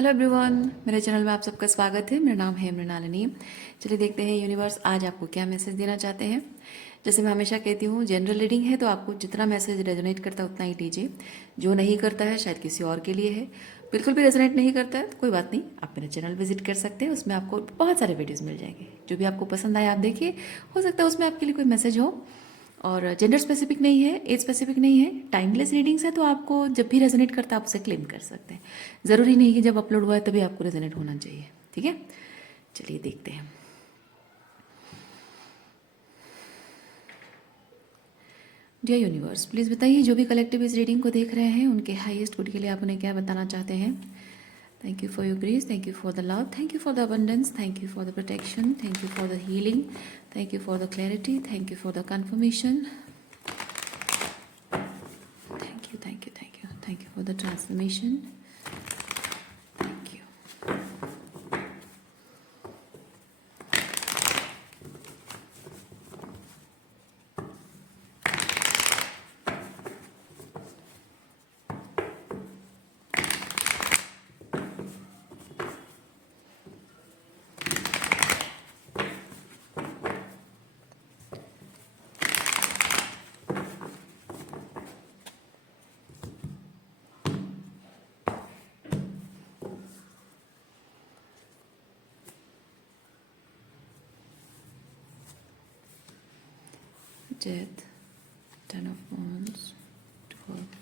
Hello everyone, मेरे channel में आप सबका स्वागत है। मेरा नाम है मृणालिनी। चलिए देखते हैं यूनिवर्स आज आपको क्या मैसेज देना चाहते हैं। जैसे मैं हमेशा कहती हूँ, जनरल रीडिंग है तो आपको जितना मैसेज रेजोनेट करता है उतना ही लीजिए। जो नहीं करता है शायद किसी और के लिए है। बिल्कुल भी रेजोनेट नहीं करता है तो कोई बात नहीं, आप मेरा चैनल विजिट कर सकते हैं। उसमें आपको बहुत सारे वीडियोज़ मिल जाएंगे। जो भी आपको पसंद आए आप देखिए, हो सकता है उसमें आपके लिए कोई मैसेज हो। और जेंडर स्पेसिफिक नहीं है, एज स्पेसिफिक नहीं है, टाइमलेस रीडिंग्स है तो आपको जब भी रेजोनेट करता है आप उसे क्लेम कर सकते हैं। ज़रूरी नहीं कि जब अपलोड हुआ है तभी आपको रेजोनेट होना चाहिए। ठीक है, चलिए देखते हैं। डियर यूनिवर्स, प्लीज़ बताइए जो भी कलेक्टिव इस रीडिंग को देख रहे हैं उनके हाईएस्ट गुड के लिए आप उन्हें क्या बताना चाहते हैं। Thank you for your grace, thank you for the love, thank you for the abundance, thank you for the protection, thank you for the healing, thank you for the clarity, thank you for the confirmation, thank you thank you thank you thank you for the transformation, thank you. Death, Ten of Wands, 12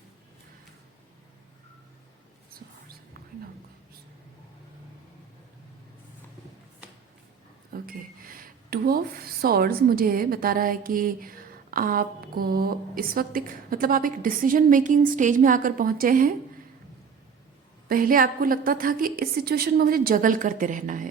Swords, Queen of Cups. Okay, two of swords मुझे बता रहा है कि आपको इस वक्त एक मतलब आप एक डिसीजन मेकिंग स्टेज में आकर पहुंचे हैं। पहले आपको लगता था कि इस सिचुएशन में मुझे जगल करते रहना है,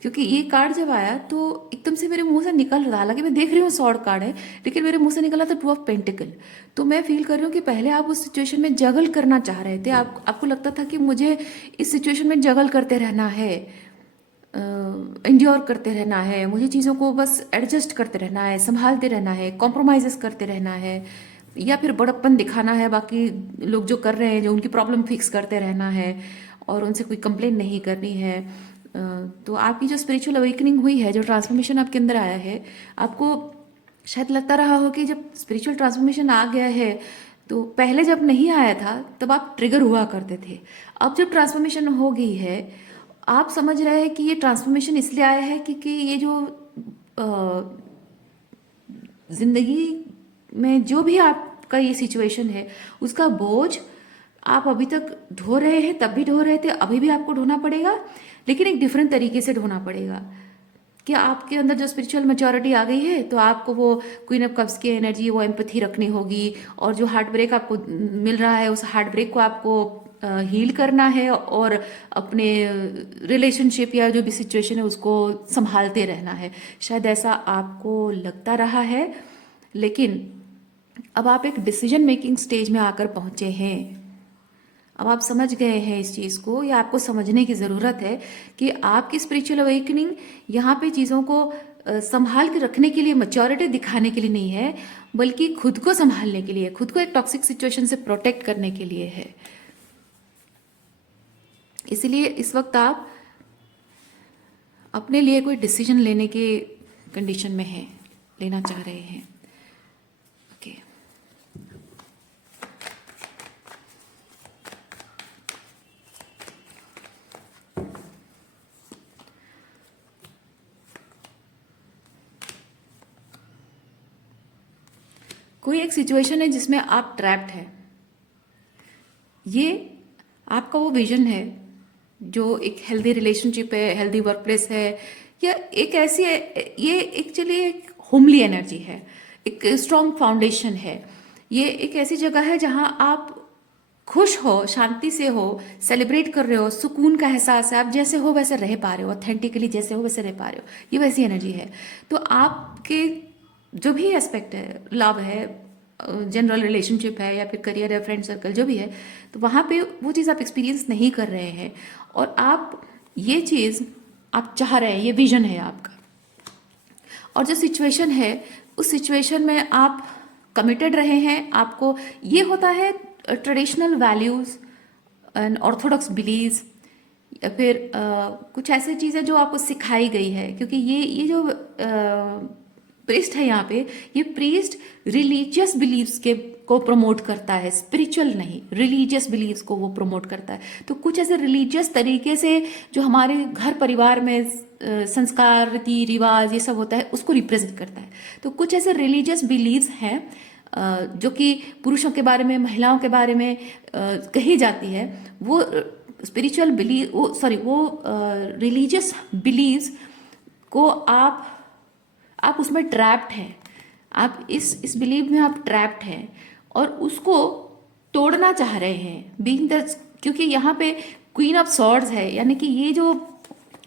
क्योंकि ये कार्ड जब आया तो एकदम से मेरे मुंह से निकल रहा, हालांकि मैं देख रही हूँ सॉर्ड कार्ड है लेकिन मेरे मुंह से निकला था टू ऑफ पेंटिकल। तो मैं फील कर रही हूँ कि पहले आप उस सिचुएशन में जगल करना चाह रहे थे। आपको लगता था कि मुझे इस सिचुएशन में जगल करते रहना है, इंड्योर करते रहना है, मुझे चीज़ों को बस एडजस्ट करते रहना है, संभालते रहना है, कॉम्प्रोमाइज़ करते रहना है, या फिर बड़प्पन दिखाना है। बाकी लोग जो कर रहे हैं, जो उनकी प्रॉब्लम फिक्स करते रहना है और उनसे कोई कंप्लेन नहीं करनी है। तो आपकी जो स्पिरिचुअल अवेकनिंग हुई है, जो ट्रांसफॉर्मेशन आपके अंदर आया है, आपको शायद लगता रहा हो कि जब स्पिरिचुअल ट्रांसफॉर्मेशन आ गया है तो पहले जब नहीं आया था तब आप ट्रिगर हुआ करते थे। अब जब ट्रांसफॉर्मेशन हो गई है आप समझ रहे हैं कि ये ट्रांसफॉर्मेशन इसलिए आया है क्योंकि ये जो जिंदगी में जो भी आपका ये सिचुएशन है उसका बोझ आप अभी तक ढो रहे हैं, तब भी ढो रहे थे, अभी भी आपको ढोना पड़ेगा, लेकिन एक डिफरेंट तरीके से ढोना पड़ेगा। कि आपके अंदर जो स्पिरिचुअल मैच्योरिटी आ गई है तो आपको वो क्वीन ऑफ कप्स की एनर्जी, वो एम्पथी रखनी होगी। और जो हार्ट ब्रेक आपको मिल रहा है उस हार्ट ब्रेक को आपको हील करना है और अपने रिलेशनशिप या जो भी सिचुएशन है उसको संभालते रहना है। शायद ऐसा आपको लगता रहा है, लेकिन अब आप एक डिसीजन मेकिंग स्टेज में आकर पहुंचे हैं। अब आप समझ गए हैं इस चीज़ को, या आपको समझने की ज़रूरत है कि आपकी स्पिरिचुअल अवेकनिंग यहाँ पे चीज़ों को संभाल के रखने के लिए, मैच्योरिटी दिखाने के लिए नहीं है, बल्कि खुद को संभालने के लिए, खुद को एक टॉक्सिक सिचुएशन से प्रोटेक्ट करने के लिए है। इसलिए इस वक्त आप अपने लिए कोई डिसीजन लेने के कंडीशन में हैं, लेना चाह रहे हैं। ओके, कोई एक सिचुएशन है जिसमें आप ट्रैप्ड हैं। ये आपका वो विजन है जो एक हेल्दी रिलेशनशिप है, हेल्दी वर्क प्लेस है, या एक ऐसी ये एक्चुअली एक होमली एनर्जी है, एक स्ट्रॉन्ग फाउंडेशन है। ये एक ऐसी जगह है जहां आप खुश हो, शांति से हो, सेलिब्रेट कर रहे हो, सुकून का एहसास है, आप जैसे हो वैसे रह पा रहे हो, ऑथेंटिकली जैसे हो वैसे रह पा रहे हो। ये वैसी एनर्जी है। तो आपके जो भी एस्पेक्ट है, लव है, जनरल रिलेशनशिप है, या फिर करियर है, फ्रेंड सर्कल जो भी है, तो वहाँ पे वो चीज़ आप एक्सपीरियंस नहीं कर रहे हैं और आप ये चीज़ आप चाह रहे हैं, ये विजन है आपका। और जो सिचुएशन है उस सिचुएशन में आप कमिटेड रहे हैं। आपको ये होता है traditional values and orthodox beliefs, या फिर कुछ ऐसी चीज़ें जो आपको सिखाई गई है, क्योंकि ये जो प्रीस्ट है यहाँ पे, ये प्रीस्ट रिलीजियस बिलीव्स के को प्रमोट करता है, स्पिरिचुअल नहीं, रिलीजियस बिलीव्स को वो प्रमोट करता है। तो कुछ ऐसे रिलीजियस तरीके से जो हमारे घर परिवार में संस्कार, रीति रिवाज ये सब होता है, उसको रिप्रेजेंट करता है। तो कुछ ऐसे रिलीजियस बिलीव्स हैं जो कि पुरुषों के बारे में, महिलाओं के बारे में कही जाती है, वो स्पिरिचुअल बिलीव, वो सॉरी, वो रिलीजियस बिलीव्स को आप उसमें ट्रैप्ड हैं, आप इस बिलीव में आप ट्रैप्ड हैं और उसको तोड़ना चाह रहे हैं, बीइंग द, क्योंकि यहाँ पे क्वीन ऑफ सॉर्ड्स है, यानी कि ये जो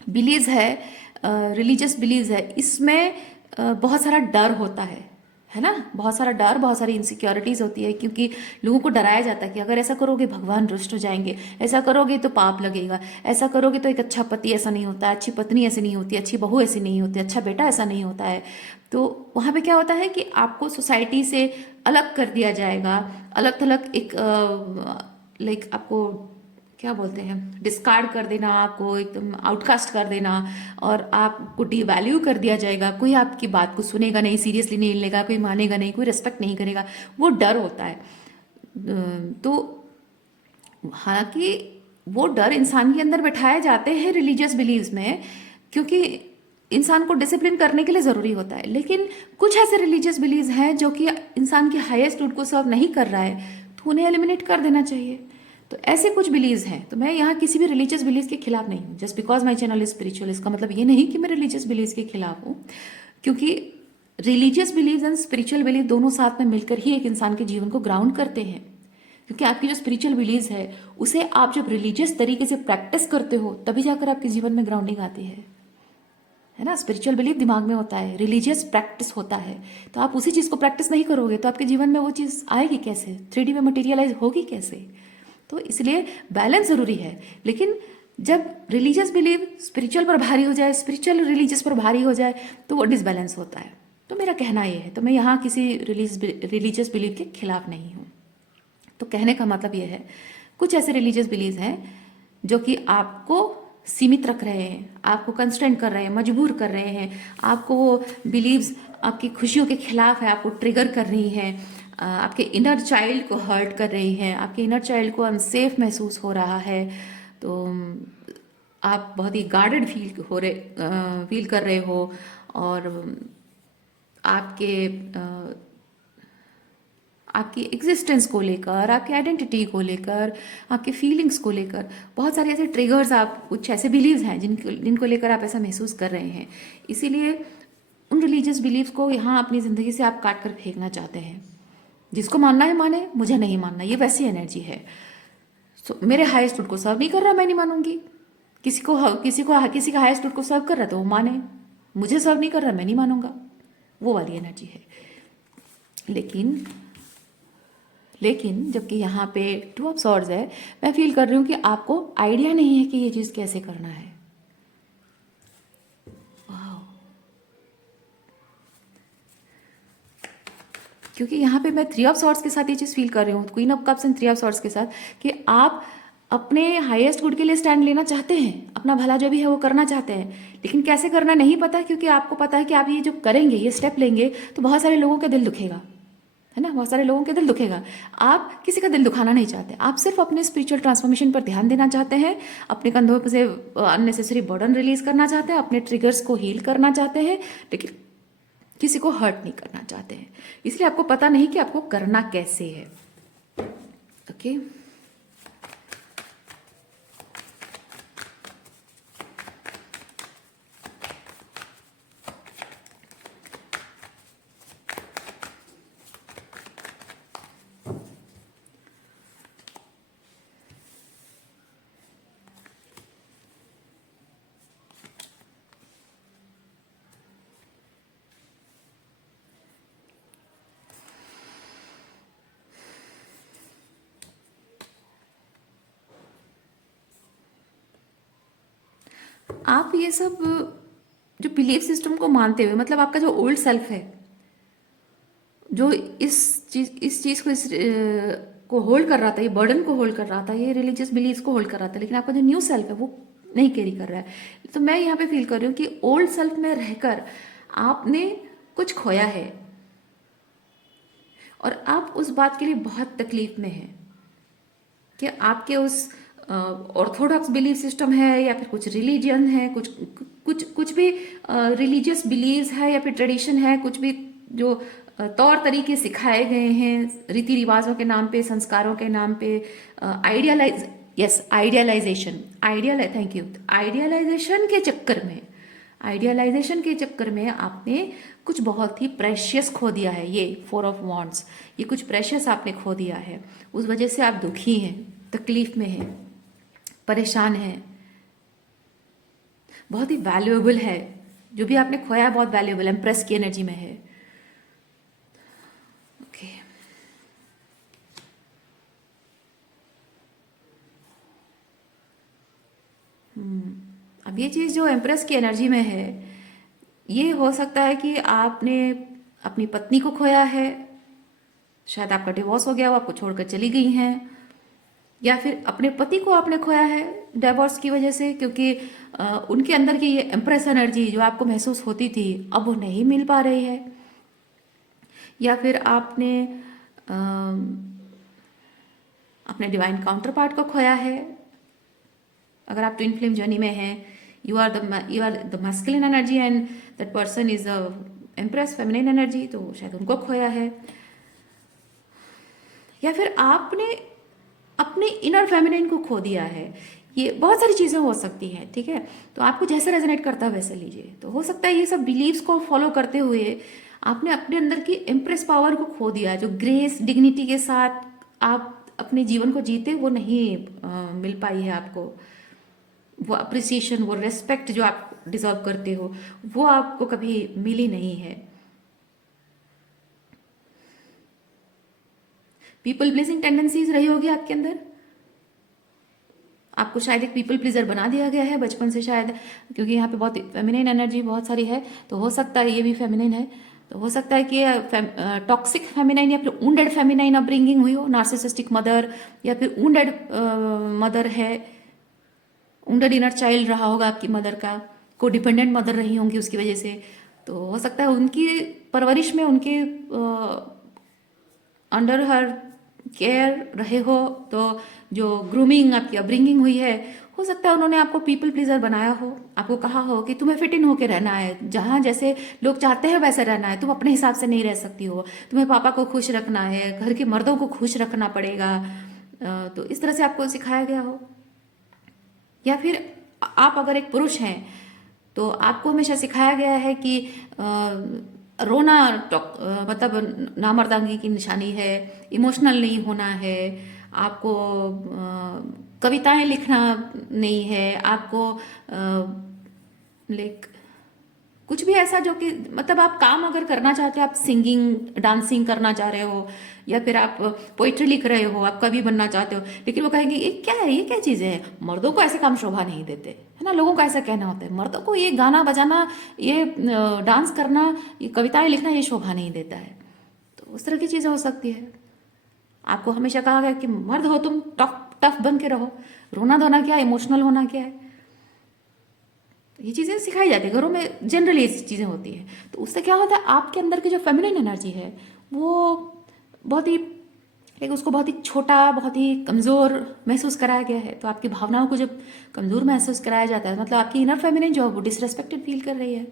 बिलीव्स है, रिलीजियस बिलीव्स है, इसमें बहुत सारा डर होता है ना, बहुत सारा डर, बहुत सारी इनसिक्योरिटीज होती है, क्योंकि लोगों को डराया जाता है कि अगर ऐसा करोगे भगवान रुष्ट हो जाएंगे, ऐसा करोगे तो पाप लगेगा, ऐसा करोगे तो एक अच्छा पति ऐसा नहीं होता, अच्छी पत्नी ऐसी नहीं होती, अच्छी बहू ऐसी नहीं होती, अच्छा बेटा ऐसा नहीं होता है। तो वहाँ पे क्या होता है कि आपको सोसाइटी से अलग कर दिया जाएगा, अलग थलग एक लाइक आपको क्या बोलते हैं, डिस्कार्ड कर देना, आपको एकदम आउटकास्ट कर देना, और आपको डिवैल्यू कर दिया जाएगा, कोई आपकी बात को सुनेगा नहीं, सीरियसली नहीं लेगा, कोई मानेगा नहीं, कोई रिस्पेक्ट नहीं करेगा, वो डर होता है। तो हालांकि वो डर इंसान के अंदर बैठाए जाते हैं रिलीजियस बिलीव्स में, क्योंकि इंसान को डिसिप्लिन करने के लिए ज़रूरी होता है, लेकिन कुछ ऐसे रिलीजियस बिलीव्स हैं जो कि इंसान के हाईएस्ट गुड को सर्व नहीं कर रहा है, तो उन्हें एलिमिनेट कर देना चाहिए। तो ऐसे कुछ बिलीव्स हैं। तो मैं यहाँ किसी भी रिलीजियस बिलीव्स के खिलाफ नहीं हूँ। Just because my channel is spiritual, इसका मतलब ये नहीं कि मैं रिलीजियस बिलीव्स के खिलाफ हूँ, क्योंकि religious beliefs and spiritual belief दोनों साथ में मिलकर ही एक इंसान के जीवन को ग्राउंड करते हैं। क्योंकि आपकी जो स्पिरिचुअल बिलीव्स है, उसे आप जब रिलीजियस तरीके से प्रैक्टिस करते हो, तभी जाकर आपके जीवन में ग्राउंडिंग आती है ना। स्पिरिचुअल बिलीव दिमाग में होता है, रिलीजियस प्रैक्टिस होता है। तो आप उसी चीज़ को प्रैक्टिस नहीं करोगे तो आपके जीवन में वो चीज़ आएगी कैसे, 3D में मटेरियलाइज होगी कैसे। तो इसलिए बैलेंस ज़रूरी है। लेकिन जब रिलीजियस बिलीव स्पिरिचुअल पर भारी हो जाए, स्पिरिचुअल रिलीजियस पर भारी हो जाए, तो वो डिसबैलेंस होता है। तो मेरा कहना ये है, तो मैं यहाँ किसी रिलीजियस बिलीव के खिलाफ नहीं हूँ। तो कहने का मतलब ये है, कुछ ऐसे रिलीजियस बिलीव हैं जो कि आपको सीमित रख रहे हैं, आपको कंस्ट्रेंट कर रहे हैं, मजबूर कर रहे हैं, आपको वो बिलीव्स आपकी खुशियों के खिलाफ है, आपको ट्रिगर कर रही हैं, आपके इनर चाइल्ड को हर्ट कर रही हैं, आपके इनर चाइल्ड को अनसेफ महसूस हो रहा है। तो आप बहुत ही गार्डेड फील कर रहे हो, और आपकी एग्जिस्टेंस को लेकर, आपकी आइडेंटिटी को लेकर, आपके फीलिंग्स को लेकर बहुत सारे ऐसे ट्रिगर्स, आप कुछ ऐसे बिलीव्स हैं जिनको लेकर आप ऐसा महसूस कर रहे हैं। इसीलिए उन रिलीजियस बिलीव्स को यहाँ अपनी ज़िंदगी से आप काट कर फेंकना चाहते हैं। जिसको मानना है माने, मुझे नहीं मानना, ये वैसी एनर्जी है। मेरे हाईएस्ट गुड को सर्व नहीं कर रहा, मैं नहीं मानूंगी। किसी का हाईएस्ट गुड को सर्व कर रहा है तो वो माने, मुझे सर्व नहीं कर रहा, मैं नहीं मानूंगा, वो वाली एनर्जी है। लेकिन जबकि यहाँ पे 2 ऑफ सॉर्ड्स है, मैं फील कर रही हूँ कि आपको आइडिया नहीं है कि ये चीज़ कैसे करना है। क्योंकि यहाँ पे मैं 3 ऑफ सॉर्ड्स के साथ ये चीज़ फील कर रही हूँ, queen of cups and 3 of swords के साथ, कि आप अपने हाईएस्ट गुड के लिए स्टैंड लेना चाहते हैं, अपना भला जो भी है वो करना चाहते हैं, लेकिन कैसे करना नहीं पता, क्योंकि आपको पता है कि आप ये जो करेंगे, ये स्टेप लेंगे, तो बहुत सारे लोगों का दिल दुखेगा, है ना, बहुत सारे लोगों के दिल दुखेगा। आप किसी का दिल दुखाना नहीं चाहते, आप सिर्फ अपने स्पिरिचुअल ट्रांसफॉर्मेशन पर ध्यान देना चाहते हैं, अपने कंधों से अननेसेसरी बर्डन रिलीज करना चाहते हैं, अपने ट्रिगर्स को हील करना चाहते हैं, लेकिन किसी को हर्ट नहीं करना चाहते हैं। इसलिए आपको पता नहीं कि आपको करना कैसे है। ओके, आप ये सब जो बिलीफ सिस्टम को मानते हुए, मतलब आपका जो ओल्ड सेल्फ है, जो इस चीज़ को को होल्ड कर रहा था, ये बर्डन को होल्ड कर रहा था, ये रिलीजियस बिलीफ को होल्ड कर रहा था, लेकिन आपका जो न्यू सेल्फ है वो नहीं कैरी कर रहा है। तो मैं यहाँ पे फील कर रही हूँ कि ओल्ड सेल्फ में रहकर आपने कुछ खोया है और आप उस बात के लिए बहुत तकलीफ में हैं कि आपके उस ऑर्थोडॉक्स बिलीफ सिस्टम है या फिर कुछ रिलीजन है, कुछ भी रिलीजियस बिलीव्स है या फिर ट्रेडिशन है, कुछ भी जो तौर तरीके सिखाए गए हैं रीति रिवाजों के नाम पे, संस्कारों के नाम पे, idealise yes idealisation thank you idealisation के चक्कर में आपने कुछ बहुत ही प्रेशियस खो दिया है। ये 4 ऑफ वॉन्ड्स, ये कुछ प्रेशियस आपने खो दिया है। उस वजह से आप दुखी हैं, तकलीफ में हैं, परेशान हैं। बहुत ही वैल्यूएबल है जो भी आपने खोया है, बहुत वैल्यूएबल है, एम्प्रेस की एनर्जी में है। ओके अब ये चीज़ जो एम्प्रेस की एनर्जी में है, ये हो सकता है कि आपने अपनी पत्नी को खोया है, शायद आपका डिवोर्स हो गया, वो आपको छोड़कर चली गई हैं, या फिर अपने पति को आपने खोया है डिवोर्स की वजह से, क्योंकि उनके अंदर की ये एम्प्रेस एनर्जी जो आपको महसूस होती थी अब वो नहीं मिल पा रही है। या फिर आपने अ, अपने डिवाइन काउंटर पार्ट को खोया है। अगर आप ट्विन फ्लेम जर्नी में हैं, you are the masculine energy and that person is a empress feminine energy, तो शायद उनको खोया है। या फिर आपने अपने इनर फेमिनिन को खो दिया है। ये बहुत सारी चीज़ें हो सकती हैं, ठीक है। तो आपको जैसे रेजोनेट करता है वैसे लीजिए। तो हो सकता है ये सब बिलीव्स को फॉलो करते हुए आपने अपने अंदर की इम्प्रेस पावर को खो दिया, जो ग्रेस डिग्निटी के साथ आप अपने जीवन को जीते, वो नहीं मिल पाई है आपको। वो अप्रिसिएशन, वो रेस्पेक्ट जो आप डिजर्व करते हो, वो आपको कभी मिली नहीं है। पीपल प्लीजिंग टेंडेंसीज रही होगी आपके अंदर। आपको शायद एक पीपल प्लीजर बना दिया गया है बचपन से शायद, क्योंकि यहाँ पे बहुत फेमिनिन एनर्जी बहुत सारी है, तो हो सकता है ये भी फेमिनिन है। तो हो सकता है कि टॉक्सिक फेमिनाइन या फिर वुंडेड फेमिनाइन अपब्रिंगिंग हुई हो, नार्सिसिस्टिक मदर, या फिर वुंडेड मदर है, वुंडेड इनर चाइल्ड रहा होगा आपकी मदर का, को डिपेंडेंट मदर रही होंगी उसकी वजह से। तो हो सकता है उनकी परवरिश में, उनके अंडर हर केयर रहे हो, तो जो ग्रूमिंग आपकी अपब्रिंगिंग हुई है, हो सकता है उन्होंने आपको पीपल प्लीजर बनाया हो, आपको कहा हो कि तुम्हें फिट इन होके रहना है, जहाँ जैसे लोग चाहते हैं वैसे रहना है, तुम अपने हिसाब से नहीं रह सकती हो, तुम्हें पापा को खुश रखना है, घर के मर्दों को खुश रखना पड़ेगा। तो इस तरह से आपको सिखाया गया हो। या फिर आप अगर एक पुरुष हैं तो आपको हमेशा सिखाया गया है कि रोना मतलब नामर्दांगी की निशानी है, इमोशनल नहीं होना है, आपको कविताएं लिखना नहीं है, आपको लाइक कुछ भी ऐसा जो कि मतलब आप काम अगर करना चाहते हो, आप सिंगिंग डांसिंग करना चाह रहे हो, या फिर आप पोइट्री लिख रहे हो, आप कवि बनना चाहते हो, लेकिन वो कहेंगे ये क्या है, ये क्या चीज़ें हैं, मर्दों को ऐसे काम शोभा नहीं देते, है ना। लोगों का ऐसा कहना होता है, मर्दों को ये गाना बजाना, ये डांस करना, ये कविताएं लिखना, ये शोभा नहीं देता है। तो उस तरह की चीज़ें हो सकती है। आपको हमेशा कहा गया कि मर्द हो तुम, टफ टफ बन के रहो, रोना धोना क्या है, इमोशनल होना क्या है, ये चीज़ें सिखाई जाती है घरों में, जनरली ये चीज़ें होती हैं। तो उससे क्या होता है, आपके अंदर की जो फेमिनिन एनर्जी है वो बहुत ही एक उसको बहुत ही छोटा, बहुत ही कमज़ोर महसूस कराया गया है। तो आपकी भावनाओं को जब कमज़ोर महसूस कराया जाता है, मतलब आपकी इनर फेमिनिन जो है वो डिसरेस्पेक्टेड फील कर रही है।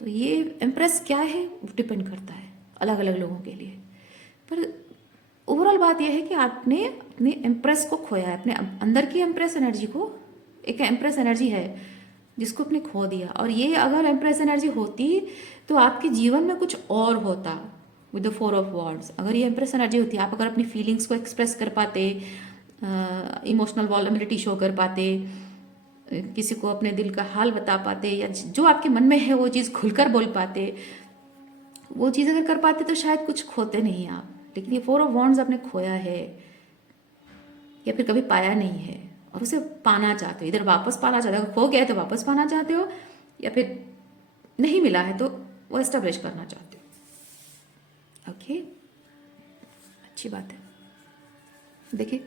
तो ये इम्प्रेस क्या है वो डिपेंड करता है अलग अलग लोगों के लिए। पर ओवरऑल बात यह है कि आपने अपने इम्प्रेस को खोया है, अपने अंदर की इम्प्रेस एनर्जी को। एक इम्प्रेस एनर्जी है जिसको आपने खो दिया, और ये अगर एम्प्रेस एनर्जी होती तो आपके जीवन में कुछ और होता। विद द 4 ऑफ वॉन्ड्स, अगर ये एम्प्रेस एनर्जी होती, आप अगर अपनी फीलिंग्स को एक्सप्रेस कर पाते, इमोशनल वॉलबिलिटी शो कर पाते, किसी को अपने दिल का हाल बता पाते, या जो आपके मन में है वो चीज़ खुलकर बोल पाते, वो चीज़ अगर कर पाते तो शायद कुछ खोते नहीं आप। लेकिन ये 4 ऑफ वॉन्ड्स आपने खोया है या फिर कभी पाया नहीं है, और उसे पाना चाहते हो, इधर वापस पाना चाहते हो, खो गया है तो वापस पाना चाहते हो, या फिर नहीं मिला है तो वो एस्टेब्लिश करना चाहते हो। ओके, अच्छी बात है। देखिए,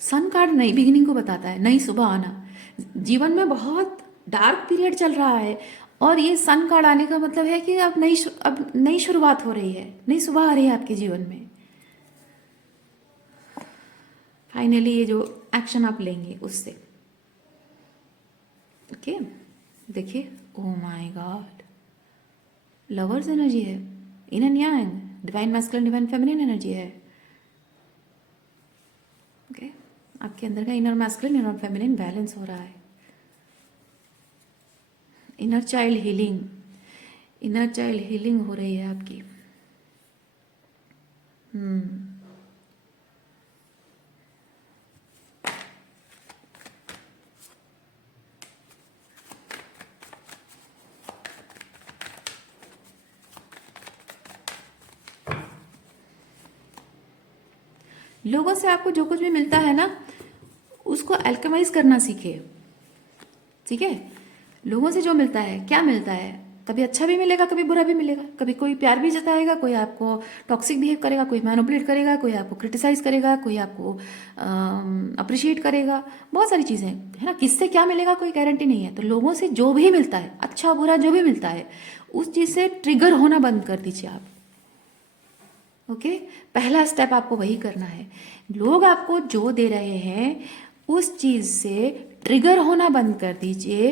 सन कार्ड नई बिगिनिंग को बताता है, नई सुबह आना, जीवन में बहुत डार्क पीरियड चल रहा है, और ये सन कार्ड आने का मतलब है कि अब नई शुरुआत हो रही है, नई सुबह आ रही है आपके जीवन में। फाइनली ये जो एक्शन आप लेंगे उससे, ओके। देखिए, oh my god, lovers energy है, yin and yang, divine masculine divine feminine energy है, ओके। आपके अंदर का inner masculine inner feminine balance हो रहा है। Inner child healing, inner child healing हो रही है आपकी। लोगों से आपको जो कुछ भी मिलता है ना, उसको अल्केमाइज करना सीखिए, ठीक है। लोगों से जो मिलता है, क्या मिलता है, कभी अच्छा भी मिलेगा, कभी बुरा भी मिलेगा, कभी कोई प्यार भी जताएगा, कोई आपको टॉक्सिक बिहेव करेगा, कोई मैनिपुलेट करेगा, कोई आपको क्रिटिसाइज करेगा, कोई आपको अप्रिशिएट करेगा, बहुत सारी चीज़ें है ना। किससे क्या मिलेगा कोई गारंटी नहीं है। तो लोगों से जो भी मिलता है, अच्छा बुरा जो भी मिलता है, उस चीज़ से ट्रिगर होना बंद कर दीजिए आप, ओके। पहला स्टेप आपको वही करना है। लोग आपको जो दे रहे हैं उस चीज़ से ट्रिगर होना बंद कर दीजिए,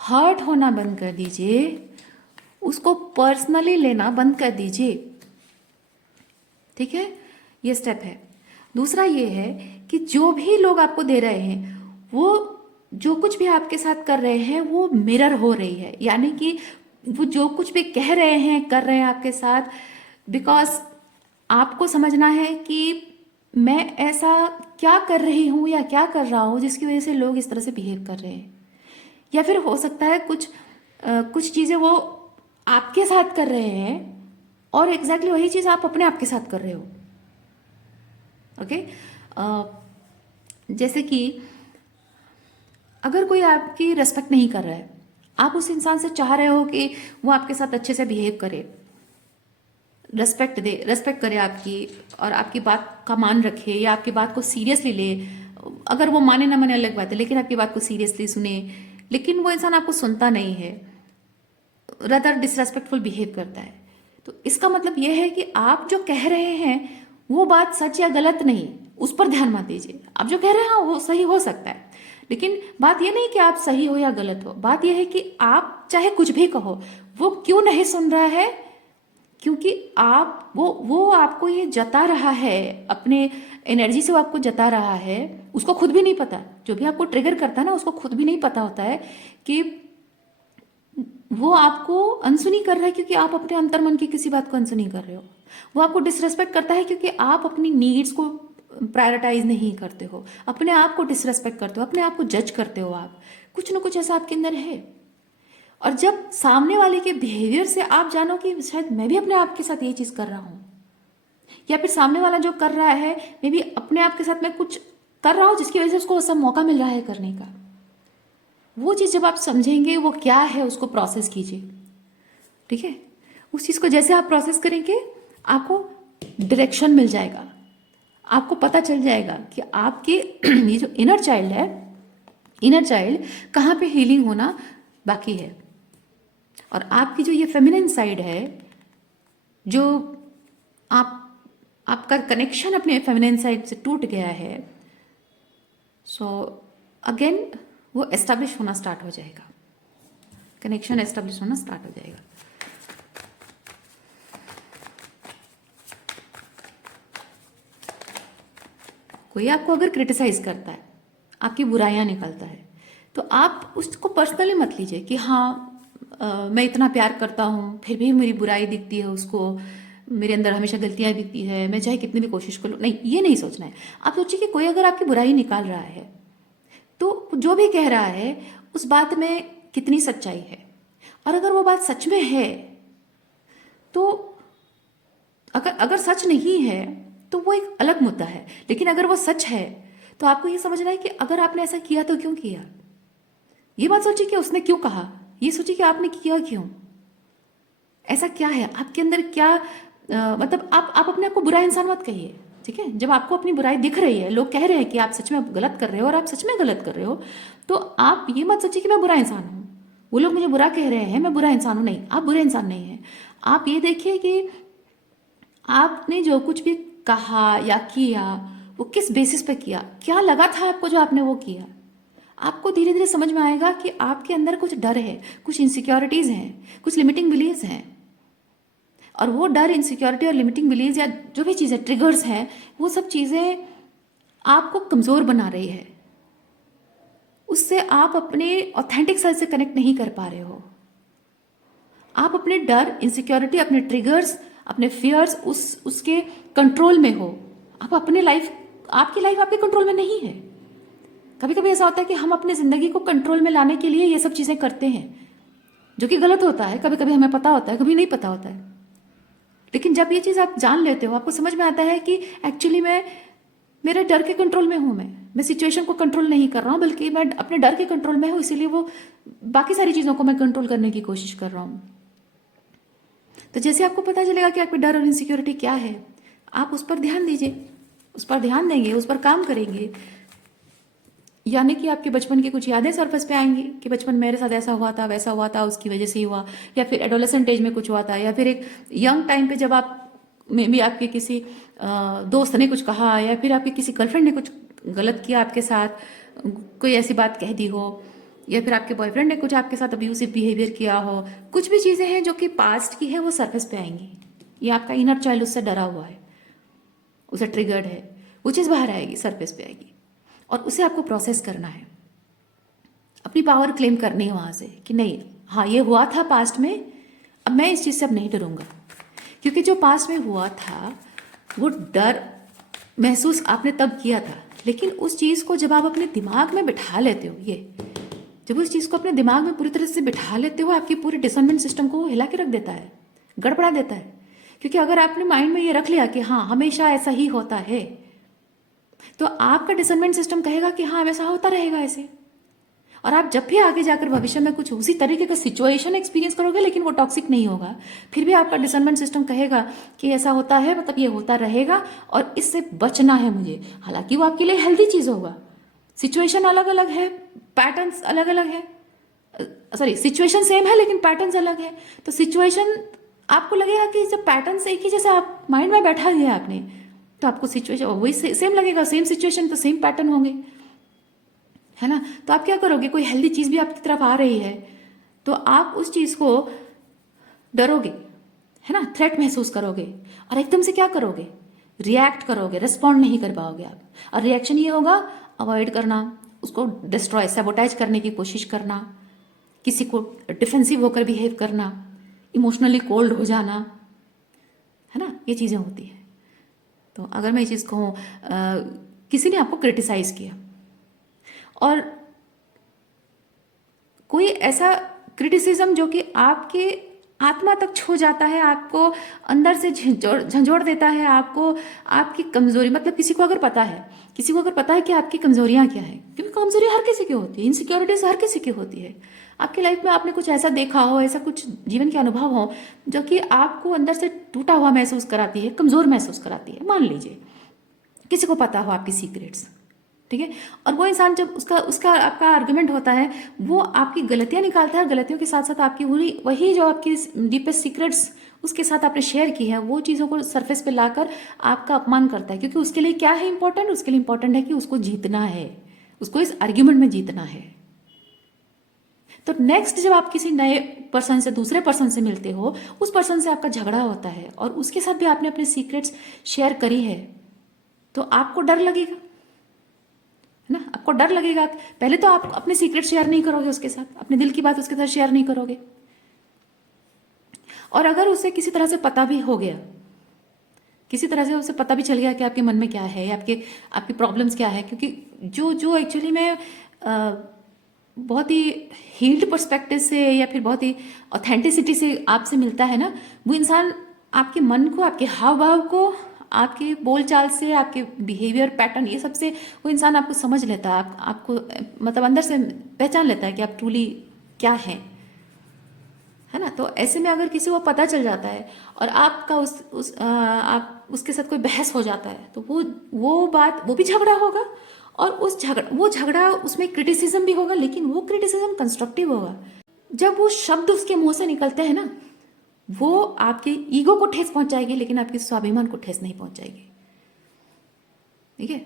हर्ट होना बंद कर दीजिए, उसको पर्सनली लेना बंद कर दीजिए, ठीक है। ये स्टेप है। दूसरा ये है कि जो भी लोग आपको दे रहे हैं, वो जो कुछ भी आपके साथ कर रहे हैं वो मिरर हो रही है, यानी कि वो जो कुछ भी कह रहे हैं कर रहे हैं आपके साथ, बिकॉज आपको समझना है कि मैं ऐसा क्या कर रही हूँ या क्या कर रहा हूँ जिसकी वजह से लोग इस तरह से बिहेव कर रहे हैं। या फिर हो सकता है कुछ चीज़ें वो आपके साथ कर रहे हैं और एग्जैक्टली वही चीज़ आप अपने आप के साथ कर रहे हो, ओके। जैसे कि अगर कोई आपकी रेस्पेक्ट नहीं कर रहा है, आप उस इंसान से चाह रहे हो कि वो आपके साथ अच्छे से बिहेव करे, रेस्पेक्ट करे आपकी, और आपकी बात का मान रखे या आपकी बात को सीरियसली ले। अगर वो माने ना माने अलग बात है, लेकिन आपकी बात को सीरियसली सुने। लेकिन वो इंसान आपको सुनता नहीं है, रदर डिसरेस्पेक्टफुल बिहेव करता है। तो इसका मतलब यह है कि आप जो कह रहे हैं वो बात सच या गलत नहीं, उस पर ध्यान मत दीजिए। आप जो कह रहे हैं वो सही हो सकता है, लेकिन बात यह नहीं कि आप सही हो या गलत हो। बात यह है कि आप चाहे कुछ भी कहो, वो क्यों नहीं सुन रहा है, क्योंकि आप वो आपको ये जता रहा है, अपने एनर्जी से वो आपको जता रहा है। उसको खुद भी नहीं पता, जो भी आपको ट्रिगर करता है ना, उसको खुद भी नहीं पता होता है कि वो आपको अनसुनी कर रहा है, क्योंकि आप अपने अंतर्मन की किसी बात को अनसुनी कर रहे हो। वो आपको डिसरेस्पेक्ट करता है क्योंकि आप अपनी नीड्स को प्रायोरिटाइज नहीं करते हो, अपने आप को डिसरेस्पेक्ट करते हो, अपने आप को जज करते हो। आप कुछ ना कुछ ऐसा आपके अंदर है। और जब सामने वाले के बिहेवियर से आप जानो कि शायद मैं भी अपने आप के साथ ये चीज़ कर रहा हूँ, या फिर सामने वाला जो कर रहा है मैं भी अपने आप के साथ मैं कुछ कर रहा हूँ जिसकी वजह से उसको ऐसा मौका मिल रहा है करने का, वो चीज़ जब आप समझेंगे वो क्या है उसको प्रोसेस कीजिए, ठीक है। उस चीज़ को जैसे आप प्रोसेस करेंगे आपको डायरेक्शन मिल जाएगा, आपको पता चल जाएगा कि आपके ये जो इनर चाइल्ड है, इनर चाइल्ड कहाँ पे हीलिंग होना बाकी है। और आपकी जो ये फेमिनिन साइड है, जो आपका कनेक्शन अपने फेमिनिन साइड से टूट गया है, सो अगेन वो एस्टेब्लिश होना स्टार्ट हो जाएगा, कनेक्शन एस्टेब्लिश होना स्टार्ट हो जाएगा। कोई आपको अगर क्रिटिसाइज करता है, आपकी बुराइयां निकालता है, तो आप उसको पर्सनली मत लीजिए कि हाँ मैं इतना प्यार करता हूँ फिर भी मेरी बुराई दिखती है उसको, मेरे अंदर हमेशा गलतियां दिखती है, मैं चाहे कितनी भी कोशिश कर लूँ। नहीं, ये नहीं सोचना है। आप सोचिए कि कोई अगर आपकी बुराई निकाल रहा है तो जो भी कह रहा है उस बात में कितनी सच्चाई है, और अगर वो बात सच में है तो अगर सच नहीं है तो वो एक अलग मुद्दा है। लेकिन अगर वो सच है तो आपको ये समझना है कि अगर आपने ऐसा किया तो क्यों किया। ये बात सोचिए कि उसने क्यों कहा, ये सोचिए कि आपने किया क्यों, ऐसा क्या है आपके अंदर, क्या मतलब आप अपने आप को बुरा इंसान मत कहिए। ठीक है, जब आपको अपनी बुराई दिख रही है, लोग कह रहे हैं कि आप सच में गलत कर रहे हो और आप सच में गलत कर रहे हो, तो आप ये मत सोचिए कि मैं बुरा इंसान हूँ, वो लोग मुझे बुरा कह रहे हैं, मैं बुरा इंसान हूँ। नहीं, आप बुरे इंसान नहीं हैं। आप ये देखिए कि आपने जो कुछ भी कहा या किया वो किस बेसिस पे किया, क्या लगा था आपको जो आपने वो किया। आपको धीरे धीरे समझ में आएगा कि आपके अंदर कुछ डर है, कुछ इनसिक्योरिटीज़ हैं, कुछ लिमिटिंग बिलीव्स हैं, और वो डर, इनसिक्योरिटी और लिमिटिंग बिलीव्स या जो भी चीज़ें ट्रिगर्स हैं, वो सब चीज़ें आपको कमज़ोर बना रही है। उससे आप अपने ऑथेंटिक सेल्फ से कनेक्ट नहीं कर पा रहे हो। आप अपने डर, इनसिक्योरिटी, अपने ट्रिगर्स, अपने फियर्स उसके कंट्रोल में हो। आप अपने लाइफ, आपकी लाइफ आपके कंट्रोल में नहीं है। कभी कभी ऐसा होता है कि हम अपनी ज़िंदगी को कंट्रोल में लाने के लिए ये सब चीज़ें करते हैं, जो कि गलत होता है। कभी कभी हमें पता होता है, कभी नहीं पता होता है। लेकिन जब ये चीज़ आप जान लेते हो, आपको समझ में आता है कि एक्चुअली मैं मेरे डर के कंट्रोल में हूँ। मैं सिचुएशन को कंट्रोल नहीं कर रहा हूँ, बल्कि मैं अपने डर के कंट्रोल में हूँ, इसीलिए वो बाकी सारी चीज़ों को मैं कंट्रोल करने की कोशिश कर रहा हूँ। तो जैसे आपको पता चलेगा कि आपके डर और इनसिक्योरिटी क्या है, आप उस पर ध्यान दीजिए, उस पर ध्यान देंगे, उस पर काम करेंगे। यानी कि आपके बचपन की कुछ यादें सरफेस पे आएंगी कि बचपन में मेरे साथ ऐसा हुआ था, वैसा हुआ था, उसकी वजह से ही हुआ, या फिर एडोलेसेंट एज में कुछ हुआ था, या फिर एक यंग टाइम पे जब आप में भी आपके किसी दोस्त ने कुछ कहा, या फिर आपके किसी गर्लफ्रेंड ने कुछ गलत किया आपके साथ, कोई ऐसी बात कह दी हो, या फिर आपके बॉयफ्रेंड ने कुछ आपके साथ अब्यूसिव बिहेवियर किया हो। कुछ भी चीज़ें हैं जो कि पास्ट की है, वो सरफेस पे आएंगी। ये आपका इनर चाइल्ड उससे डरा हुआ है, उसे ट्रिगर्ड है, वो चीज़ बाहर आएगी, सरफेस पे आएगी, और उसे आपको प्रोसेस करना है। अपनी पावर क्लेम करनी है वहाँ से कि नहीं, हाँ ये हुआ था पास्ट में, अब मैं इस चीज़ से अब नहीं डरूंगा। क्योंकि जो पास्ट में हुआ था वो डर महसूस आपने तब किया था, लेकिन उस चीज़ को जब आप अपने दिमाग में बिठा लेते हो, ये जब उस चीज़ को अपने दिमाग में पूरी तरह से बिठा लेते हो, आपकी पूरे डिसर्नमेंट सिस्टम को हिला के रख देता है, गड़बड़ा देता है। क्योंकि अगर आपने माइंड में ये रख लिया कि हाँ हमेशा ऐसा ही होता है, तो आपका डिसर्नमेंट सिस्टम कहेगा कि हाँ वैसा होता रहेगा ऐसे। और आप जब भी आगे जाकर भविष्य में कुछ उसी तरीके का सिचुएशन एक्सपीरियंस करोगे, लेकिन वो टॉक्सिक नहीं होगा, फिर भी आपका डिसर्नमेंट सिस्टम कहेगा कि ऐसा होता है, मतलब ये होता रहेगा और इससे बचना है मुझे। हालांकि वो आपके लिए हेल्दी चीज़ होगा। सिचुएशन अलग अलग है, पैटर्न्स अलग अलग है, सॉरी सिचुएशन सेम है लेकिन पैटर्न्स अलग है। तो सिचुएशन आपको लगेगा कि जब पैटर्न्स एक ही जैसे आप माइंड में बैठा दिया आपने, तो आपको सिचुएशन वही सेम लगेगा। सेम सिचुएशन तो सेम पैटर्न होंगे, है ना। तो आप क्या करोगे, कोई हेल्दी चीज़ भी आपकी तरफ आ रही है तो आप उस चीज़ को डरोगे, है ना, थ्रेट महसूस करोगे, और एकदम से क्या करोगे, रिएक्ट करोगे, रिस्पॉन्ड नहीं कर पाओगे आप। और रिएक्शन ये होगा अवॉइड करना, उसको डिस्ट्रॉय, सैबोटाइज करने की कोशिश करना, किसी को डिफेंसिव होकर बिहेव करना, इमोशनली कोल्ड हो जाना, है ना, ये चीज़ें होती हैं। तो अगर मैं ये चीज़ कहूँ, किसी ने आपको क्रिटिसाइज किया और कोई ऐसा क्रिटिसिज्म जो कि आपके आत्मा तक छू जाता है, आपको अंदर से झंझोड़ देता है, आपको आपकी कमजोरी, मतलब किसी को अगर पता है कि आपकी कमजोरियां क्या है, क्योंकि कमजोरी हर किसी की होती है, इनसिक्योरिटीज हर किसी की होती है। आपकी लाइफ में आपने कुछ ऐसा देखा हो, ऐसा कुछ जीवन के अनुभव हो जो कि आपको अंदर से टूटा हुआ महसूस कराती है, कमजोर महसूस कराती है। मान लीजिए किसी को पता हो आपकी सीक्रेट्स, ठीक है, और वो इंसान जब उसका उसका आपका आर्गुमेंट होता है, वो आपकी गलतियां निकालता है, गलतियों के साथ साथ आपकी वही जो आपकी डीपेस्ट सीक्रेट्स उसके साथ आपने शेयर की है, वो चीज़ों को सरफेस पे लाकर आपका अपमान करता है। क्योंकि उसके लिए क्या है इंपॉर्टेंट, उसके लिए इंपॉर्टेंट है कि उसको जीतना है, उसको इस आर्ग्यूमेंट में जीतना है। तो नेक्स्ट जब आप किसी नए पर्सन से, दूसरे पर्सन से मिलते हो, उस पर्सन से आपका झगड़ा होता है और उसके साथ भी आपने अपने सीक्रेट्स शेयर करी है, तो आपको डर लगेगा, है ना, आपको डर लगेगा। पहले तो आप अपने सीक्रेट शेयर नहीं करोगे उसके साथ, अपने दिल की बात उसके साथ शेयर नहीं करोगे। और अगर उसे किसी तरह से पता भी हो गया, किसी तरह से उसे पता भी चल गया कि आपके मन में क्या है, आपकी प्रॉब्लम्स क्या है, क्योंकि जो एक्चुअली में बहुत ही हील्ड पर्सपेक्टिव से या फिर बहुत ही ऑथेंटिसिटी से आपसे मिलता है ना, वो इंसान आपके मन को, आपके हाव भाव को, आपके बोलचाल से, आपके बिहेवियर पैटर्न, ये सब से वो इंसान आपको समझ लेता है, आपको मतलब अंदर से पहचान लेता है कि आप ट्रूली क्या है है ना। तो ऐसे में अगर किसी को पता चल जाता है और आपका आप उसके साथ कोई बहस हो जाता है, तो वो बात, वो भी झगड़ा होगा, और वो झगड़ा उसमें क्रिटिसिज्म भी होगा, लेकिन वो क्रिटिसिज्म कंस्ट्रक्टिव होगा। जब वो शब्द उसके मुंह से निकलते हैं ना, वो आपके ईगो को ठेस पहुंचाएगी, लेकिन आपके स्वाभिमान को ठेस नहीं पहुंचाएगी। ठीक है,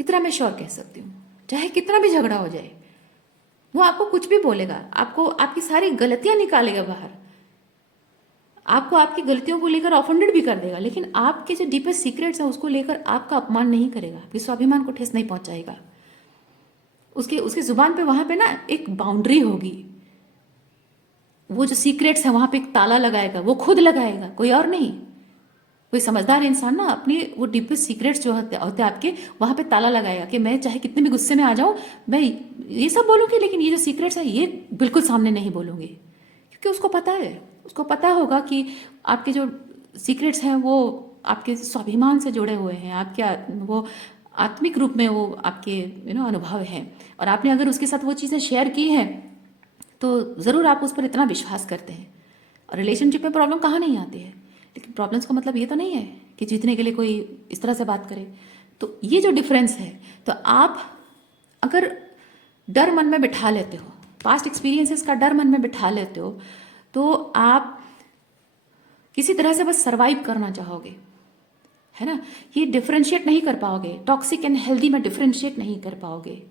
इतना मैं श्योर कह सकती हूँ। चाहे कितना भी झगड़ा हो जाए, वो आपको कुछ भी बोलेगा, आपको आपकी सारी गलतियां निकालेगा बाहर, आपको आपकी गलतियों को लेकर ऑफेंडेड भी कर देगा, लेकिन आपके जो डीपेस्ट सीक्रेट्स हैं उसको लेकर आपका अपमान नहीं करेगा, आपके स्वाभिमान को ठेस नहीं पहुंचाएगा। उसके जुबान पे वहां पे ना एक बाउंड्री होगी। वो जो सीक्रेट्स है वहां पे एक ताला लगाएगा, वो खुद लगाएगा, कोई और नहीं। कोई समझदार इंसान ना अपनी वो डीपेस्ट सीक्रेट्स जो होते आपके, वहां पे ताला लगाएगा कि मैं चाहे कितने भी गुस्से में आ जाऊं, मैं ये सब बोलूंगी, लेकिन ये जो सीक्रेट्स है ये बिल्कुल सामने नहीं बोलूंगी। क्योंकि उसको पता है, उसको पता होगा कि आपके जो सीक्रेट्स हैं वो आपके स्वाभिमान से जुड़े हुए हैं, आपके वो आत्मिक रूप में वो आपके अनुभव हैं, और आपने अगर उसके साथ वो चीज़ें शेयर की हैं तो ज़रूर आप उस पर इतना विश्वास करते हैं। और रिलेशनशिप में प्रॉब्लम कहाँ नहीं आती है, लेकिन प्रॉब्लम्स का मतलब ये तो नहीं है कि जीतने के लिए कोई इस तरह से बात करे। तो ये जो डिफरेंस है, तो आप अगर डर मन में बिठा लेते हो, पास्ट एक्सपीरियंसेस का डर मन में बिठा लेते हो, तो आप किसी तरह से बस सरवाइव करना चाहोगे, है ना। ये डिफ्रेंशिएट नहीं कर पाओगे, टॉक्सिक एंड हेल्दी में डिफ्रेंशिएट नहीं कर पाओगे,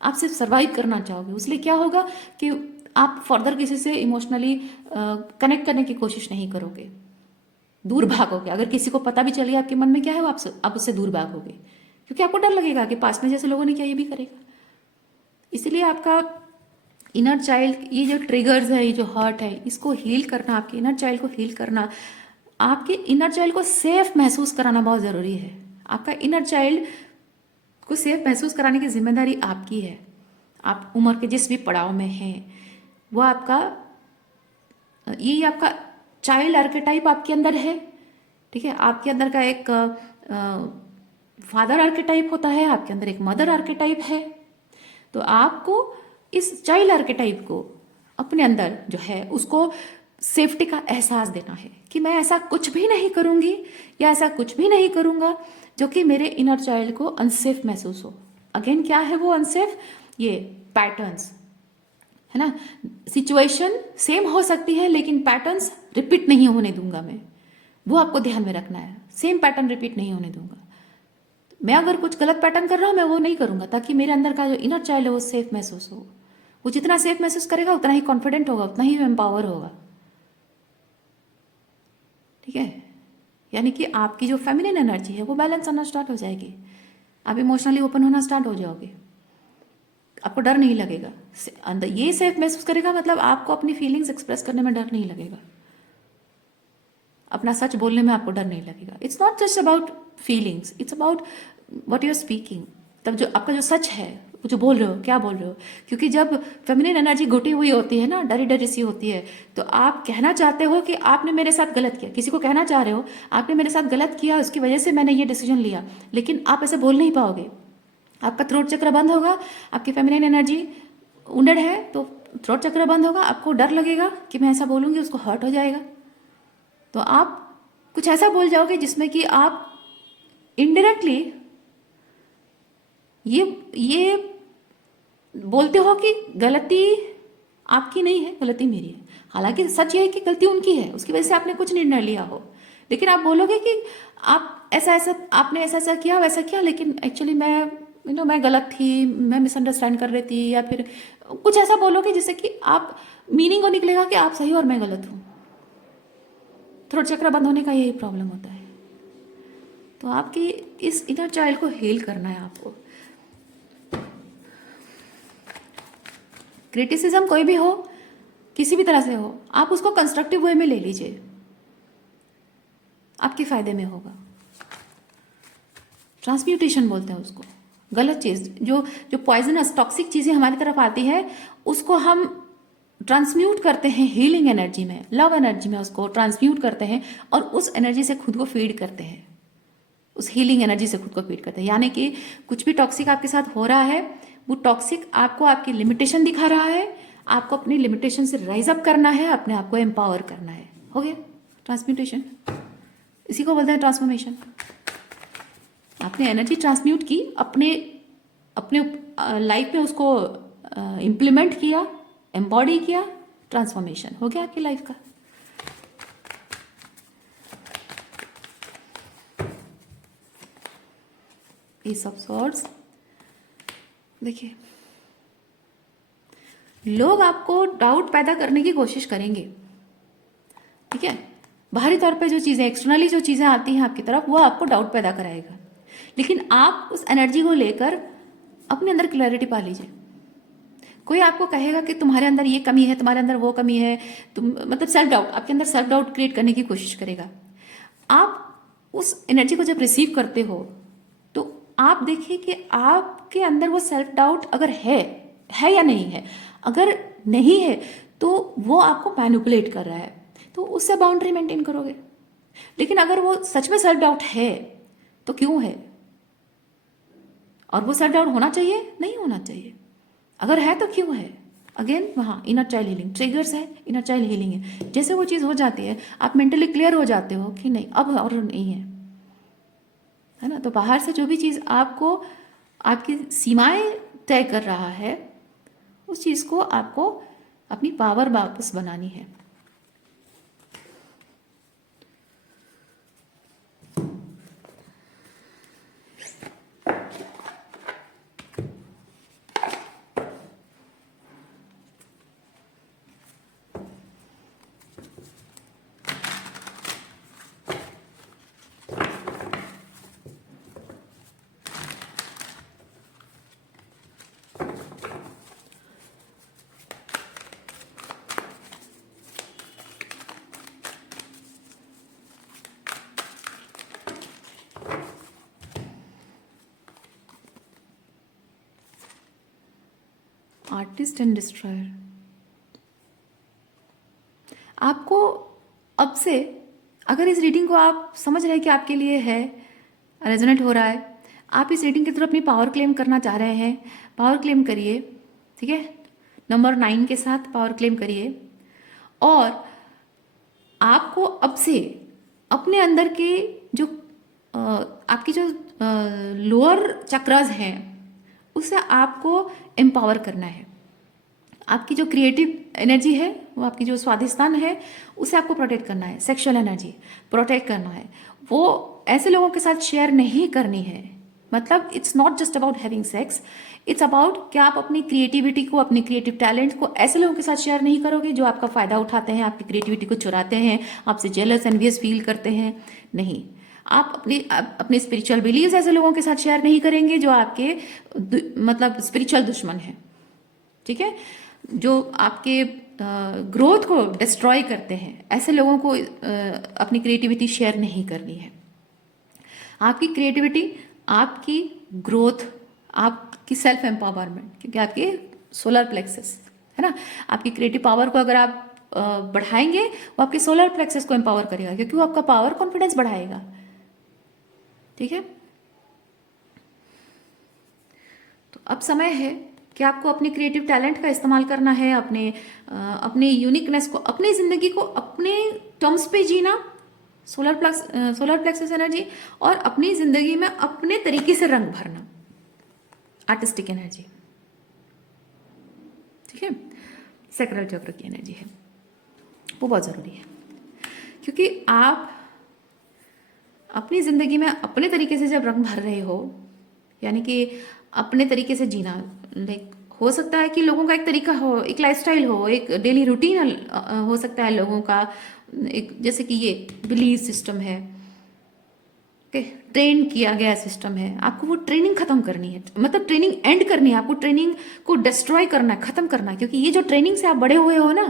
आप सिर्फ सरवाइव करना चाहोगे। उसलिए क्या होगा कि आप फर्दर किसी से इमोशनली कनेक्ट करने की कोशिश नहीं करोगे, दूर भागोगे। अगर किसी को पता भी चल गया आपके मन में क्या है, वो आप उससे दूर भागोगे, क्योंकि आपको डर लगेगा कि पास में जैसे लोगों ने किया ये भी करेगा। इसलिए आपका इनर चाइल्ड, ये जो ट्रिगर्स है, ये जो हर्ट है, इसको हील करना, आपके इनर चाइल्ड को हील करना, आपके इनर चाइल्ड को सेफ महसूस कराना बहुत ज़रूरी है। आपका इनर चाइल्ड को सेफ महसूस कराने की जिम्मेदारी आपकी है। आप उम्र के जिस भी पड़ाव में हैं, वो आपका चाइल्ड आर्केटाइप आपके अंदर है। ठीक है, आपके अंदर का एक फादर आर्केटाइप होता है, आपके अंदर एक मदर आर्केटाइप है। तो आपको इस चाइल्ड आर्केटाइप को अपने अंदर जो है उसको सेफ्टी का एहसास देना है कि मैं ऐसा कुछ भी नहीं करूंगी या ऐसा कुछ भी नहीं करूंगा जो कि मेरे इनर चाइल्ड को अनसेफ महसूस हो। अगेन क्या है वो अनसेफ, ये पैटर्न्स, है ना। सिचुएशन सेम हो सकती है लेकिन पैटर्न्स रिपीट नहीं होने दूंगा मैं, वो आपको ध्यान में रखना है। सेम पैटर्न रिपीट नहीं होने दूंगा। मैं अगर कुछ गलत पैटर्न कर रहा हूं, मैं वो नहीं करूंगा, ताकि मेरे अंदर का जो इनर चाइल्ड है वो सेफ महसूस हो। वो जितना सेफ महसूस करेगा उतना ही कॉन्फिडेंट होगा, उतना ही एम्पावर होगा। ठीक है, यानी कि आपकी जो फेमिनिन एनर्जी है वो बैलेंस आना स्टार्ट हो जाएगी, आप इमोशनली ओपन होना स्टार्ट हो जाओगे, आपको डर नहीं लगेगा। अंदर ये सेफ महसूस करेगा, मतलब आपको अपनी फीलिंग्स एक्सप्रेस करने में डर नहीं लगेगा, अपना सच बोलने में आपको डर नहीं लगेगा। It's not just about feelings, it's about what you are speaking. तब जो आपका जो सच है, वो जो बोल रहे हो, क्या बोल रहे हो, क्योंकि जब फेमिनिन एनर्जी घुटी हुई होती है ना, डरी डरी सी होती है, तो आप कहना चाहते हो कि आपने मेरे साथ गलत किया, किसी को कहना चाह रहे हो आपने मेरे साथ गलत किया, उसकी वजह से मैंने ये डिसीजन लिया, लेकिन आप ऐसे बोल नहीं पाओगे। आपका थ्रोट चक्र बंद होगा, आपकी फेमिनिन एनर्जी उंडेड है तो थ्रोट चक्र बंद होगा, आपको डर लगेगा कि मैं ऐसा बोलूंगी उसको हर्ट हो जाएगा, तो आप कुछ ऐसा बोल जाओगे जिसमें कि आप इनडायरेक्टली ये बोलते हो कि गलती आपकी नहीं है, गलती मेरी है। हालांकि सच ये है कि गलती उनकी है, उसकी वजह से आपने कुछ निर्णय लिया हो, लेकिन आप बोलोगे कि आप आपने ऐसा ऐसा किया, वैसा किया, लेकिन एक्चुअली मैं गलत थी, मैं मिसअंडरस्टैंड कर रही थी, या फिर कुछ ऐसा बोलोगे जिससे कि आप मीनिंग को निकलेगा कि आप सही और मैं गलत हूं। थ्रोट चक्र बंद होने का यही प्रॉब्लम होता है। तो आपकी इस इनर चाइल्ड को हील करना है आपको। क्रिटिसिज्म कोई भी हो, किसी भी तरह से हो, आप उसको कंस्ट्रक्टिव वे में ले लीजिए, आपके फायदे में होगा। ट्रांसम्यूटेशन बोलते हैं उसको। गलत चीज जो पॉइजनस टॉक्सिक चीजें हमारी तरफ आती है उसको हम ट्रांसम्यूट करते हैं हीलिंग एनर्जी में, लव एनर्जी में, उसको ट्रांसम्यूट करते हैं और उस एनर्जी से खुद को फीड करते हैं, उस हीलिंग एनर्जी से खुद को फीड करते हैं। यानी कि कुछ भी टॉक्सिक आपके साथ हो रहा है, वो टॉक्सिक आपको आपकी लिमिटेशन दिखा रहा है, आपको अपनी लिमिटेशन से राइज अप करना है, अपने आप को एम्पावर करना है। हो गया ट्रांसम्यूटेशन, इसी को बोलते हैं ट्रांसफॉर्मेशन। आपने एनर्जी ट्रांसम्यूट की, अपने अपने लाइफ में उसको इम्प्लीमेंट किया, एम्बॉडी किया, ट्रांसफॉर्मेशन हो गया आपकी लाइफ का। एस ऑफ सॉर्ड्स, देखिए लोग आपको डाउट पैदा करने की कोशिश करेंगे, ठीक है। बाहरी तौर पे जो चीज़ें, एक्सटर्नली जो चीज़ें आती हैं आपकी तरफ, वो आपको डाउट पैदा कराएगा, लेकिन आप उस एनर्जी को लेकर अपने अंदर क्लैरिटी पा लीजिए। कोई आपको कहेगा कि तुम्हारे अंदर ये कमी है, तुम्हारे अंदर वो कमी है, तुम मतलब सेल्फ डाउट, आपके अंदर सेल्फ डाउट क्रिएट करने की कोशिश करेगा। आप उस एनर्जी को जब रिसीव करते हो तो आप देखिए कि आपके अंदर वो सेल्फ डाउट अगर है या नहीं है। अगर नहीं है तो वो आपको मैनिपुलेट कर रहा है, तो उससे बाउंड्री मेंटेन करोगे। लेकिन अगर वो सच में सेल्फ डाउट है तो क्यों है, और वो सेल्फ डाउट होना चाहिए, नहीं होना चाहिए, अगर है तो क्यों है। अगेन वहाँ इनर चाइल्ड हीलिंग ट्रिगर्स है, इनर चाइल्ड हीलिंग है। जैसे वो चीज़ हो जाती है, आप मेंटली क्लियर हो जाते हो कि नहीं अब और नहीं है ना। तो बाहर से जो भी चीज़ आपको आपकी सीमाएं तय कर रहा है, उस चीज़ को आपको अपनी पावर वापस बनानी है। आर्टिस्ट एंड डिस्ट्रॉयर, आपको अब से अगर इस रीडिंग को आप समझ रहे हैं कि आपके लिए है, रेजोनेट हो रहा है, आप इस रीडिंग के थ्रू अपनी पावर क्लेम करना चाह रहे हैं, पावर क्लेम करिए, ठीक है। नंबर 9 के साथ पावर क्लेम करिए, और आपको अब से अपने अंदर के जो आपकी जो लोअर चक्रास हैं उससे आपको एम्पावर करना है। आपकी जो क्रिएटिव एनर्जी है, वो आपकी जो स्वादिष्टान है, उसे आपको प्रोटेक्ट करना है। सेक्सुअल एनर्जी प्रोटेक्ट करना है, वो ऐसे लोगों के साथ शेयर नहीं करनी है। मतलब it's not just about having sex, it's about कि आप अपनी क्रिएटिविटी को, अपनी क्रिएटिव टैलेंट को ऐसे लोगों के साथ शेयर नहीं करोगे जो आपका फायदा उठाते हैं, आपकी क्रिएटिविटी को चुराते हैं, आपसे जेलस एनवियस फील करते हैं। नहीं, आप अपने स्पिरिचुअल बिलीव्स ऐसे लोगों के साथ शेयर नहीं करेंगे जो आपके मतलब स्पिरिचुअल दुश्मन है, ठीक है, जो आपके ग्रोथ को डिस्ट्रॉय करते हैं। ऐसे लोगों को अपनी क्रिएटिविटी शेयर नहीं करनी है। आपकी क्रिएटिविटी, आपकी ग्रोथ, आपकी सेल्फ एम्पावरमेंट, क्योंकि आपके सोलर प्लेक्सस है ना, आपकी क्रिएटिव पावर को अगर आप बढ़ाएंगे, वो आपके सोलर प्लेक्सस को एम्पावर करेगा, क्योंकि वो आपका पावर कॉन्फिडेंस बढ़ाएगा, ठीक है। तो अब समय है कि आपको अपने क्रिएटिव टैलेंट का इस्तेमाल करना है, अपने यूनिकनेस को, अपनी जिंदगी को अपने टर्म्स पे जीना, सोलर प्लेक्सस एनर्जी, और अपनी जिंदगी में अपने तरीके से रंग भरना, आर्टिस्टिक एनर्जी, ठीक है। सैक्रल चक्र की एनर्जी है, वो बहुत जरूरी है, क्योंकि आप अपनी जिंदगी में अपने तरीके से जब रंग भर रहे हो, यानी कि अपने तरीके से जीना, लाइक हो सकता है कि लोगों का एक तरीका हो, एक लाइफस्टाइल हो, एक डेली रूटीन हो सकता है लोगों का, एक जैसे कि ये बिलीव सिस्टम है, ट्रेन किया गया सिस्टम है, आपको वो ट्रेनिंग खत्म करनी है, मतलब ट्रेनिंग एंड करनी है, आपको ट्रेनिंग को डिस्ट्रॉय करना है, खत्म करना है। क्योंकि ये जो ट्रेनिंग से आप बड़े हुए हो ना,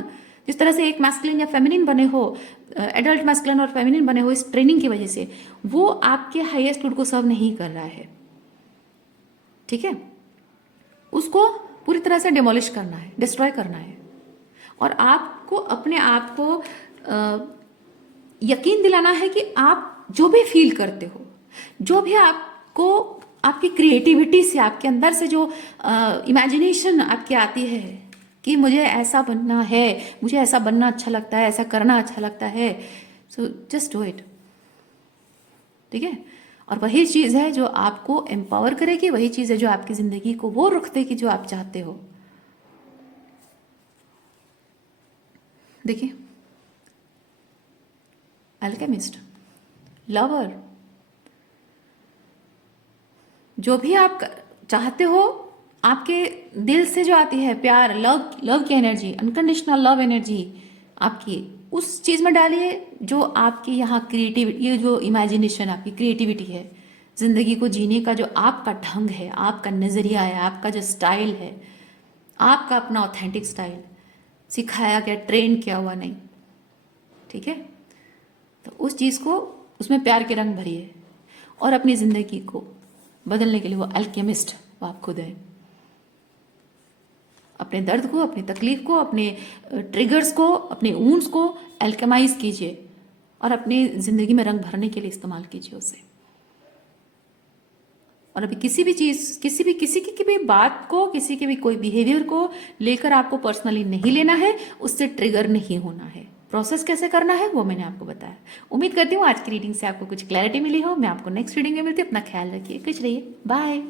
जिस तरह से एक मैस्कुलिन या फेमिनिन बने हो, एडल्ट मैस्कुलिन और फेमिनिन बने हो इस ट्रेनिंग की वजह से, वो आपके हाईएस्ट गुड को सर्व नहीं कर रहा है, ठीक है। उसको पूरी तरह से डिमोलिश करना है, डिस्ट्रॉय करना है, और आपको अपने आप को यकीन दिलाना है कि आप जो भी फील करते हो, जो भी आपको आपकी क्रिएटिविटी से, आपके अंदर से जो इमेजिनेशन आपकी आती है, कि मुझे ऐसा बनना है, मुझे ऐसा बनना अच्छा लगता है, ऐसा करना अच्छा लगता है, सो जस्ट डू इट। ठीक है, और वही चीज़ है जो आपको एम्पावर करेगी, वही चीज़ है जो आपकी ज़िंदगी को वो रुख देगी जो आप चाहते हो। देखिए, अल्केमिस्ट, लवर, जो भी आप चाहते हो, आपके दिल से जो आती है प्यार, लव, लव की एनर्जी, अनकंडीशनल लव एनर्जी आपकी, उस चीज़ में डालिए जो आपकी यहाँ क्रिएटिविटी, ये जो इमेजिनेशन आपकी क्रिएटिविटी है, ज़िंदगी को जीने का जो आपका ढंग है, आपका नज़रिया है, आपका जो स्टाइल है, आपका अपना ऑथेंटिक स्टाइल, सिखाया गया, ट्रेन किया हुआ नहीं। ठीक है, तो उस चीज़ को, उसमें प्यार के रंग भरिए, और अपनी ज़िंदगी को बदलने के लिए वो अल्केमिस्ट वो आप खुद हैं। अपने दर्द को, अपनी तकलीफ को, अपने ट्रिगर्स को, अपने ऊंड्स को अल्केमाइज कीजिए और अपनी ज़िंदगी में रंग भरने के लिए इस्तेमाल कीजिए उसे। और अभी किसी भी चीज़, किसी की भी बात को, किसी के भी कोई बिहेवियर को लेकर आपको पर्सनली नहीं लेना है, उससे ट्रिगर नहीं होना है। प्रोसेस कैसे करना है वो मैंने आपको बताया। उम्मीद करती हूँ आज की रीडिंग से आपको कुछ क्लैरिटी मिली हो। मैं आपको नेक्स्ट रीडिंग में मिलती हूँ। अपना ख्याल रखिए, खुश रहिए, बाय।